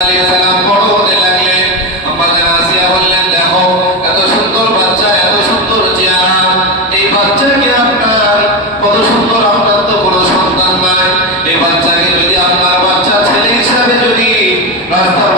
সালাম বড় হতে লাগলেন। আম্মা জান আসিয়া বললেন, দেখো এত সুন্দর বাচ্চা, এত সুন্দর চেহারা, এই বাচ্চাকে আপনার কত সুন্দর, আপনার তো কোনো সন্তান নাই, এই বাচ্চাকে যদি আপনার বাচ্চা ছেলে হিসাবে যদি রাস্তার